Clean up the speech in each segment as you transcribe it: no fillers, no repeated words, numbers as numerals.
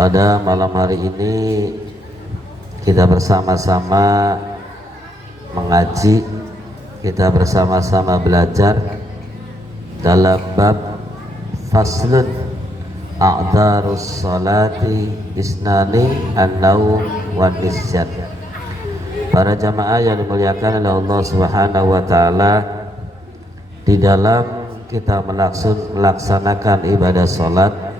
Pada malam hari ini kita bersama-sama mengaji, kita bersama-sama belajar dalam bab faslun a'dharus salati isnani an-naum wa nisyan. Para jamaah yang dimuliakan oleh Allah Subhanahu wa taala, di dalam kita melaksanakan ibadah salat,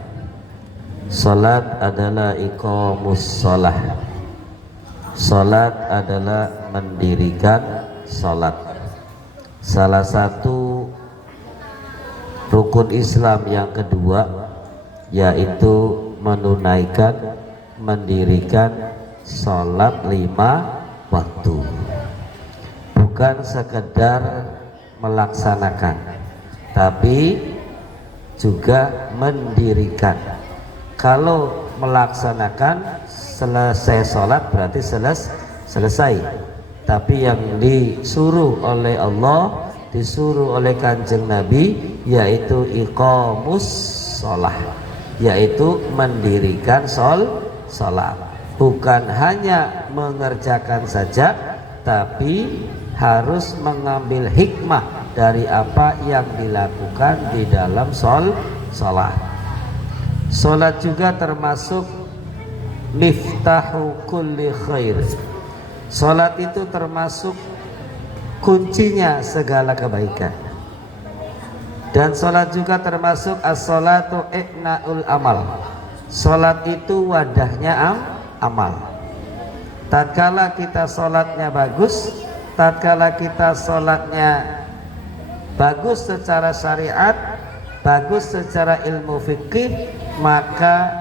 salat adalah iqamus shalah. Salat adalah mendirikan salat. Salah satu rukun Islam yang kedua yaitu menunaikan, mendirikan salat 5 waktu. Bukan sekedar melaksanakan, tapi juga mendirikan. Kalau melaksanakan selesai sholat berarti selesai, tapi yang disuruh oleh Allah, disuruh oleh Kanjeng Nabi, yaitu iqamus sholah, yaitu mendirikan sholat. Bukan hanya mengerjakan saja, tapi harus mengambil hikmah dari apa yang dilakukan di dalam sholat. Sholat juga termasuk miftahu kulli khair. Sholat itu termasuk kuncinya segala kebaikan. Dan sholat juga termasuk as-sholatu iqna'ul amal. Sholat itu wadahnya amal. Tatkala kita sholatnya bagus, tatkala kita sholatnya bagus secara syariat, bagus secara ilmu fikih, maka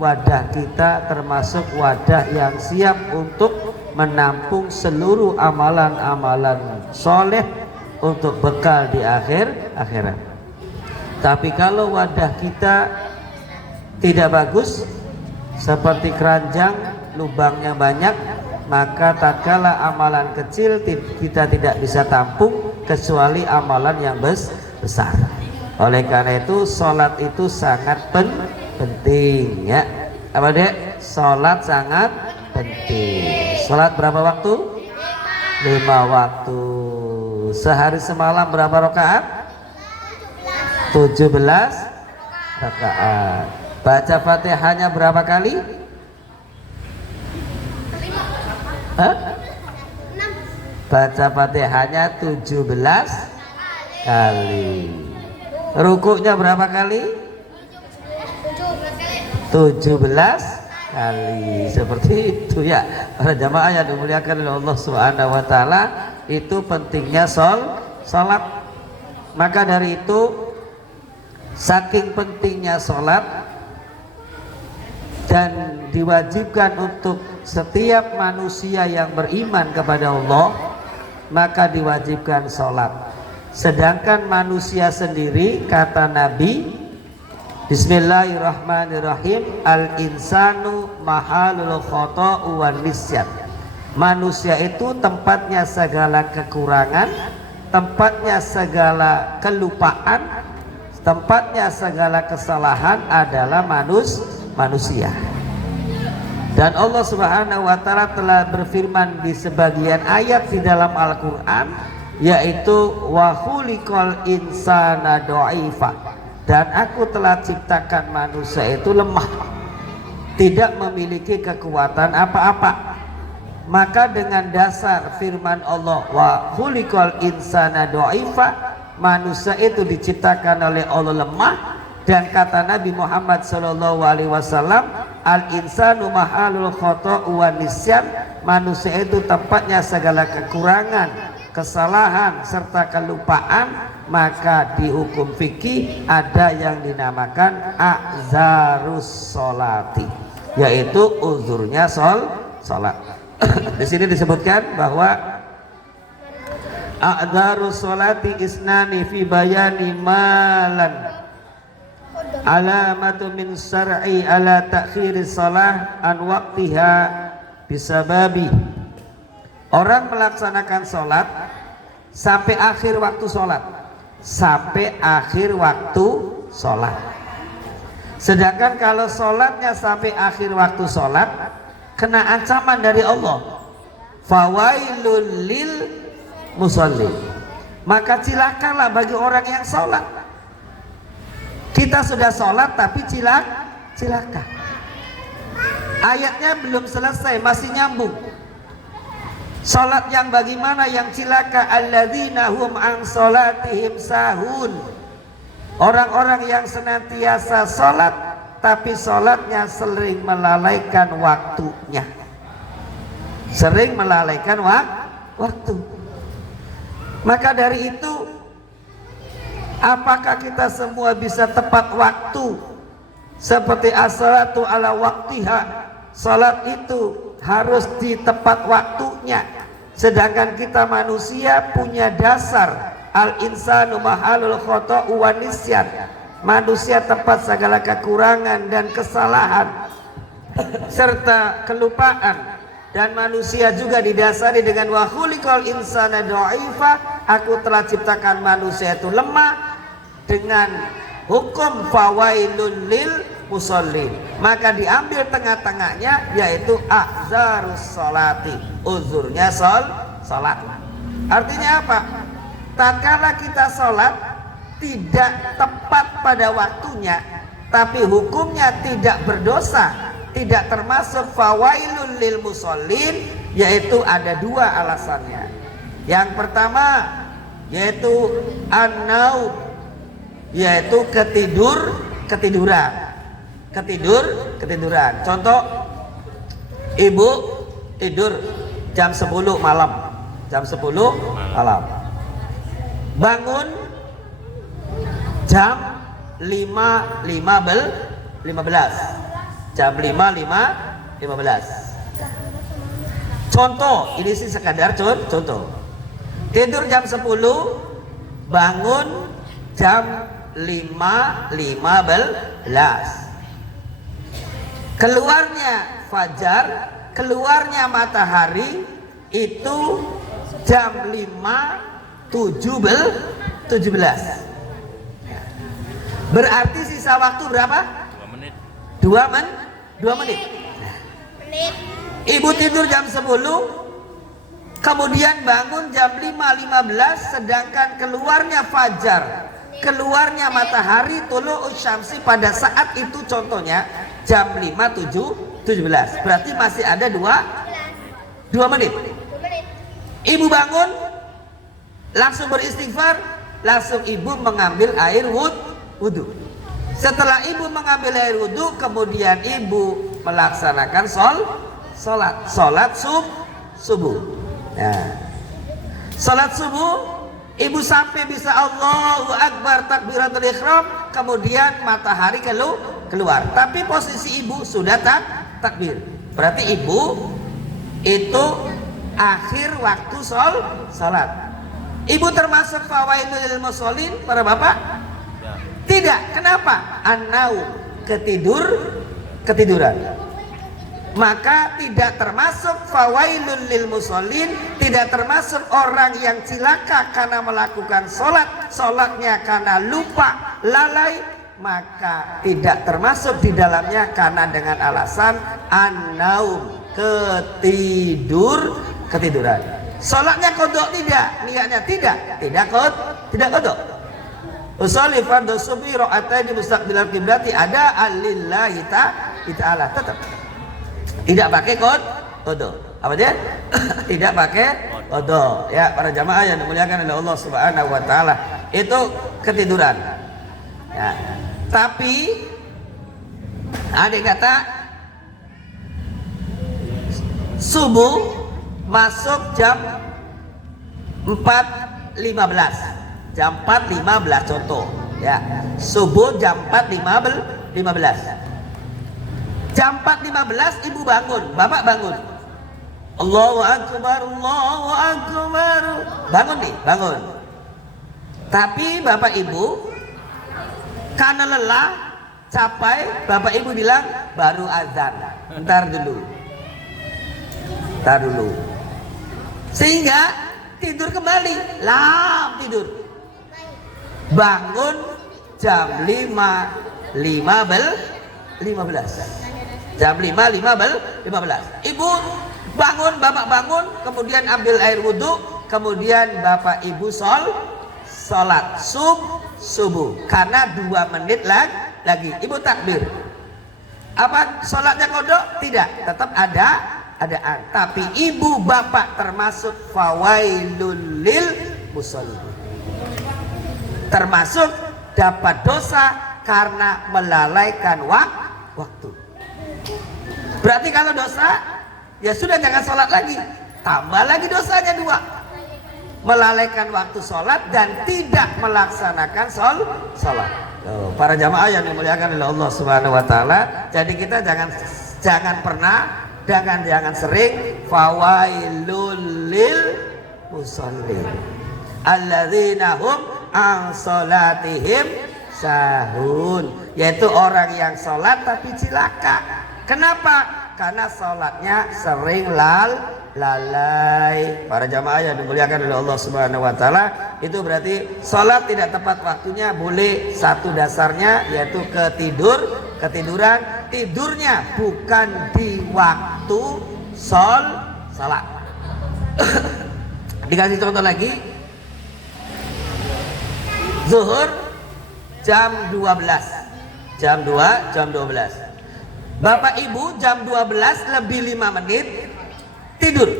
wadah kita termasuk wadah yang siap untuk menampung seluruh amalan-amalan soleh untuk bekal di akhirat. Tapi kalau wadah kita tidak bagus, seperti keranjang lubangnya banyak, maka tatkala amalan kecil kita tidak bisa tampung kecuali amalan yang besar. Oleh karena itu sholat itu sangat penting ya. Apa dek? Sholat sangat penting. Sholat berapa waktu? 5 waktu. Sehari semalam berapa rakaat? 17 rakaat. Baca Fatihahnya berapa kali? 6. Baca Fatihahnya 17 kali. Rukuknya berapa kali? 17 kali. Seperti itu ya. Para jamaah yang dimuliakan oleh Allah Subhanahu wa taala, itu pentingnya salat. Maka dari itu, saking pentingnya salat dan diwajibkan untuk setiap manusia yang beriman kepada Allah, maka diwajibkan salat. Sedangkan manusia sendiri, kata Nabi, Bismillahirrahmanirrahim, al-insanu mahalul khota'u wan nisyan. Manusia itu tempatnya segala kekurangan, tempatnya segala kelupaan, tempatnya segala kesalahan adalah manusia. Dan Allah Subhanahu wa taala telah berfirman di sebagian ayat di dalam Al-Qur'an, yaitu wa khuliqal insana dha'ifa, dan aku telah ciptakan manusia itu lemah, tidak memiliki kekuatan apa-apa. Maka dengan dasar firman Allah wa khuliqal insana dha'ifa, manusia itu diciptakan oleh Allah lemah. Dan kata Nabi Muhammad SAW, al-insanu mahalul khota'u wan nisyan, manusia itu tempatnya segala kekurangan, kesalahan serta kelupaan. Maka di hukum fikih ada yang dinamakan a'zarus sholati, yaitu uzurnya sholat. Di sini disebutkan bahwa a'zarus sholati isnani fi bayani malan alamatu min syar'i ala ta'khiri shalah an waqtiha bisababi. Orang melaksanakan sholat sampai akhir waktu sholat, sampai akhir waktu sholat. Sedangkan kalau sholatnya sampai akhir waktu sholat, kena ancaman dari Allah, fawailul lil musallin, maka cilakalah bagi orang yang sholat. Kita sudah sholat tapi cilaka. Ayatnya belum selesai, masih nyambung. Sholat yang bagaimana yang cilaka? Alladzina hum an sholatihim sahun, orang-orang yang senantiasa sholat tapi sholatnya sering melalaikan waktunya. Sering melalaikan waktu. Maka dari itu, apakah kita semua bisa tepat waktu seperti as-salatu ala waktiha? Salat itu harus di tepat waktunya. Sedangkan kita manusia punya dasar al-insanu mahalul khota'u wa nisyan. Manusia tempat segala kekurangan dan kesalahan serta kelupaan. Dan manusia juga didasari dengan wa khuliqal insana dha'ifa, aku telah ciptakan manusia itu lemah, dengan hukum fawailul lil musallin. Maka diambil tengah-tengahnya, yaitu ahzarus sholati, uzurnya sholat. Artinya apa? Tatkala kita sholat tidak tepat pada waktunya, tapi hukumnya tidak berdosa, tidak termasuk fawailul lil musallin, yaitu ada dua alasannya. Yang pertama yaitu an-naum, yaitu ketiduran. Contoh, ibu tidur jam 10 malam. Bangun jam 5.15. Jam 5.15. Contoh, ini sih sekadar contoh. Tidur jam 10, bangun jam 5.15. Keluarnya fajar, keluarnya matahari itu jam 5.17. Berarti sisa waktu berapa? 2 menit. Ibu tidur jam 10, kemudian bangun jam 5.15, sedangkan keluarnya fajar, keluarnya matahari tulu'us syamsi pada saat itu, contohnya jam 5.17. Berarti masih ada 2 menit. Ibu bangun, langsung beristighfar, langsung ibu mengambil air wudhu. Setelah ibu mengambil air wudhu, kemudian ibu melaksanakan sholat subuh. Nah, sholat subuh, ibu sampai bisa Allahu Akbar takbiratul ihram, kemudian matahari keluar. Tapi posisi ibu sudah takbir. Berarti ibu itu akhir waktu sholat. Ibu termasuk fawailul lil musallin para bapak? Tidak. Kenapa? An-naum, ketiduran. Maka tidak termasuk fawailul lil musallin, tidak termasuk orang yang cilaka karena melakukan sholatnya karena lupa, lalai, maka tidak termasuk di dalamnya karena dengan alasan an-naum, ketiduran. Sholatnya kodok tidak, niatnya tidak kodok. Usolli fardhu subhi ra'ataini mustaqbilal qiblati ada alillahi ta'ala, tetap tidak pakai kodok. Apa dia? Tidak pakai kodok. Ya, para jamaah yang dimuliakan oleh Allah Subhanahu wa taala, itu ketiduran. Ya. Tapi ada kata subuh masuk jam 4.15. Jam 4.15 contoh, ya. Subuh jam 4.15. Jam 4.15 ibu bangun, bapak bangun. Allahu Akbar. Bangun. Tapi bapak ibu karena lelah, capek, bapak ibu bilang baru azan. Ntar dulu. Sehingga tidur kembali, tidur. Bangun jam 5.15 15. Jam 5.15. Ibu bangun, bapak bangun, kemudian ambil air wudhu, kemudian bapak ibu sholat subuh. Karena 2 menit lagi ibu takbir. Apa sholatnya kodok? Tidak, tetap adaan. Tapi ibu bapak termasuk fawailul lil musallin, termasuk dapat dosa karena melalaikan waktu. Berarti kalau dosa, ya sudah jangan sholat lagi, tambah lagi dosanya 2, melalaikan waktu sholat dan tidak melaksanakan sholat. Para jamaah yang dimuliakan oleh Allah Subhanahu wa taala, jadi kita jangan pernah, jangan sering fawailul lil musallin alladzina hum an salatihim sahun, yaitu orang yang sholat tapi cilaka. Kenapa? Karena sholatnya sering lalai. Para jamaah yang dimuliakan oleh Allah Subhanahu wa taala, itu berarti sholat tidak tepat waktunya boleh. Satu dasarnya yaitu ketiduran, tidurnya bukan di waktu sholat. Dikasih contoh lagi, zuhur jam 12, jam 12. Bapak ibu jam 12 lebih 5 menit tidur.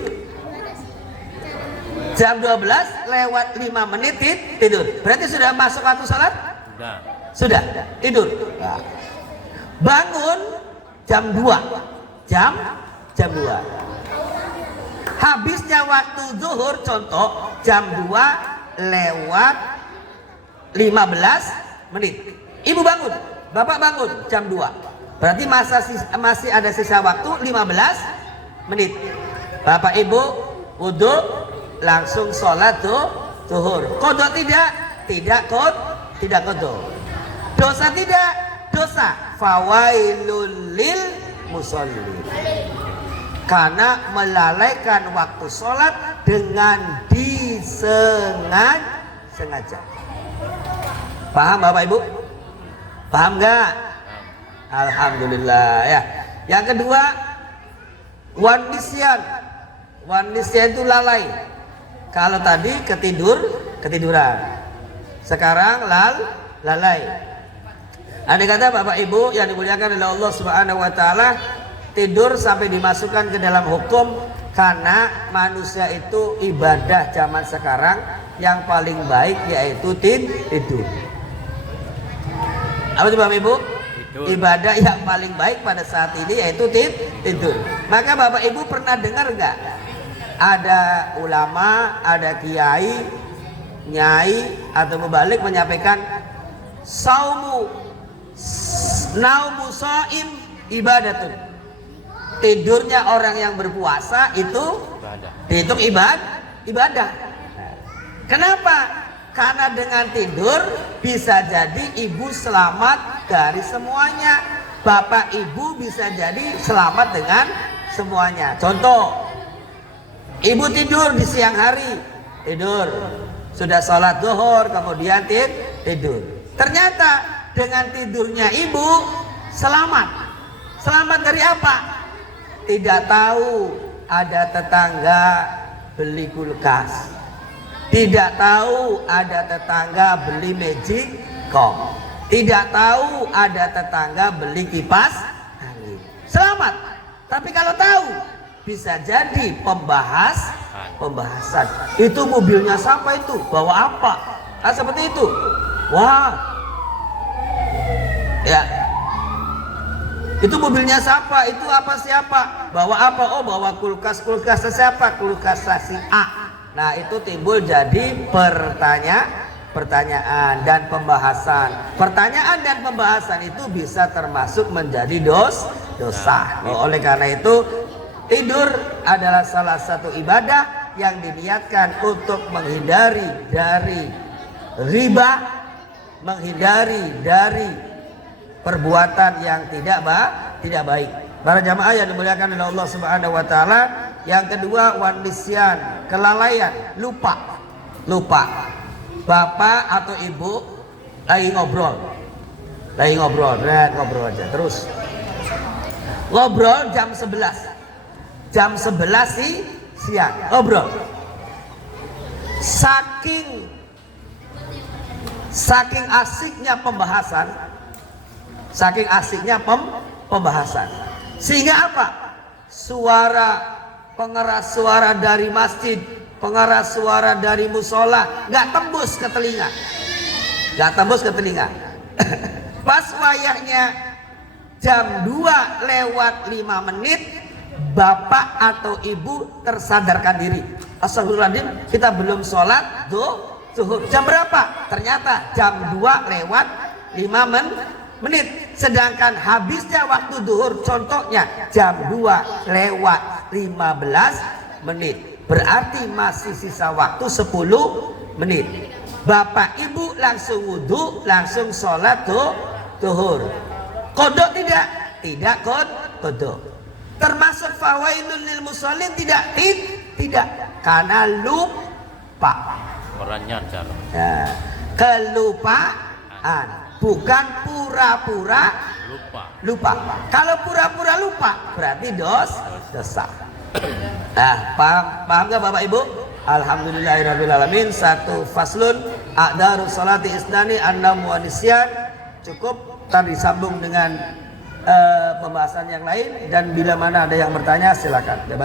Jam 12 lewat 5 menit tidur. Berarti sudah masuk waktu sholat? Sudah tidur. Nah. Bangun jam 2. Jam 2. Habisnya waktu zuhur, contoh jam 2 lewat 15 menit. Ibu bangun, bapak bangun jam 2. Berarti masih ada sisa waktu 15 menit. Bapak ibu wudhu langsung sholat zuhur. Kodok tidak? Tidak kodok. Dosa tidak? Dosa. Fawailul lil musallin. Karena melalaikan waktu sholat dengan disengaja. Paham Bapak Ibu? Paham nggak? Alhamdulillah ya. Yang kedua, wan nisyan itu lalai. Kalau tadi ketiduran, sekarang lalai. Andai kata Bapak Ibu yang dimuliakan oleh Allah Subhanahu wa taala, tidur sampai dimasukkan ke dalam hukum, karena manusia itu ibadah zaman sekarang yang paling baik yaitu tidur. Apa itu Bapak Ibu? Ibadah yang paling baik pada saat ini yaitu tidur. Maka Bapak Ibu pernah dengar nggak? Ada ulama, ada kiai, nyai atau mubalik menyampaikan naumu shaim ibadatun. Tidurnya orang yang berpuasa itu dihitung ibadah. Kenapa? Karena dengan tidur bisa jadi ibu selamat dari semuanya, bapak ibu bisa jadi selamat dengan semuanya. Contoh, ibu tidur di siang hari, sudah sholat zuhur kemudian tidur. Ternyata dengan tidurnya ibu selamat dari apa? Tidak tahu ada tetangga beli kulkas, tidak tahu ada tetangga beli magic kok, tidak tahu ada tetangga beli kipas angin. Selamat. Tapi kalau tahu, bisa jadi pembahasan. Itu mobilnya siapa itu? Bawa apa? Nah, seperti itu. Wah. Ya. Itu mobilnya siapa? Itu apa siapa? Bawa apa? Oh, bawa kulkas siapa? Kulkas si A. Nah, itu timbul jadi pertanyaan dan pembahasan. Pertanyaan dan pembahasan itu bisa termasuk menjadi dosa. Oleh karena itu, tidur adalah salah satu ibadah yang diniatkan untuk menghindari dari riba, menghindari dari perbuatan yang tidak baik. Para jamaah yang dimuliakan oleh Allah Subhanahu wa taala, yang kedua wan nisyan, kelalaian, lupa. Bapak atau ibu lagi ngobrol aja terus ngobrol jam 11 siang ngobrol. Saking asiknya pembahasan, sehingga apa? Pengeras suara dari masjid, pengeras suara dari musola nggak tembus ke telinga. Pas wayahnya jam 2:05, bapak atau ibu tersadarkan diri, astagfirullahaladzim, kita belum sholat zuhur. Jam berapa? Ternyata jam 2:05, sedangkan habisnya waktu zuhur contohnya jam 2:15, berarti masih sisa waktu 10 menit. Bapak ibu langsung wudhu, langsung sholat zuhur. Kodok tidak? Tidak kodok. Termasuk fawailun lil musallin tidak? Tidak, karena lupa. Nah, kelupaan, bukan pura-pura lupa. Kalau pura-pura lupa berarti dosa. Nah, paham gak Bapak Ibu? Alhamdulillahirabbil alamin. Satu faslun a'darus salati isnani an-naum wa nisyan. Cukup, tadi sambung dengan pembahasan yang lain, dan bila mana ada yang bertanya silakan.